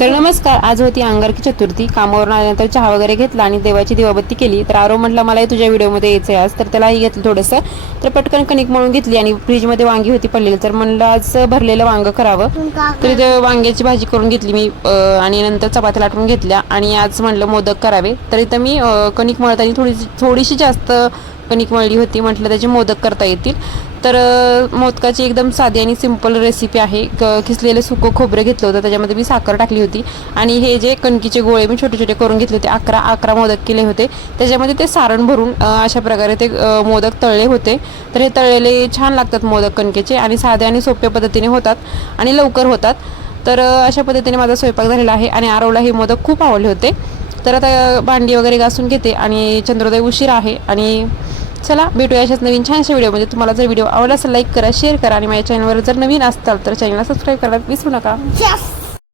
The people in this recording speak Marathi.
तर नमस्कार, आज होती अंगारकी चतुर्थी. कामावरून आल्यानंतर चहा वगैरे घेतला आणि देवाची दिवाबत्ती केली. तर आरो म्हटलं मलाही तुझ्या व्हिडिओमध्ये यायचं आहे आज, तर त्यालाही घेतलं थोडंसं. तर पटकन कणिक मळून घेतली आणि फ्रीजमध्ये वांगी होती पडलेली, तर म्हणलं आज भरलेलं वांगं करावं. तर इथे वांग्याची भाजी करून घेतली मी आणि नंतर चपात्या लाटून घेतल्या आणि आज म्हणलं मोदक करावे. तर इथं मी कणिक मळताना थोडीशी जास्त कणिक मळली होती, म्हटलं त्याचे मोदक करता येतील. तर मोदकाची एकदम साधी आणि सिंपल रेसिपी आहे. किसलेलं सुकं खोबरं घेतलं होतं, त्याच्यामध्ये मी साखर टाकली होती आणि हे जे कणकीचे गोळे मी छोटे छोटे करून घेतले होते, 11 मोदक केले होते. त्याच्यामध्ये ते सारण भरून अशा प्रकारे ते मोदक तळले होते. तर हे तळलेले छान लागतात मोदक कणकेचे आणि साध्या आणि सोप्या पद्धतीने होतात आणि लवकर होतात. तर अशा पद्धतीने माझा स्वयंपाक झालेला आहे आणि आरवला हे मोदक खूप आवडले होते. तर आता भांडी वगैरे घासून घेते आणि चंद्रोदय उशीर आहे. आणि चला भेटूया अशाच नवीन छानशा व्हिडिओमध्ये. तुम्हाला जर व्हिडिओ आवडला असेल लाईक करा, शेअर करा आणि माझ्या चॅनलवर जर नवीन असताल तर चॅनलला सबस्क्राईब करायला विसरू नका.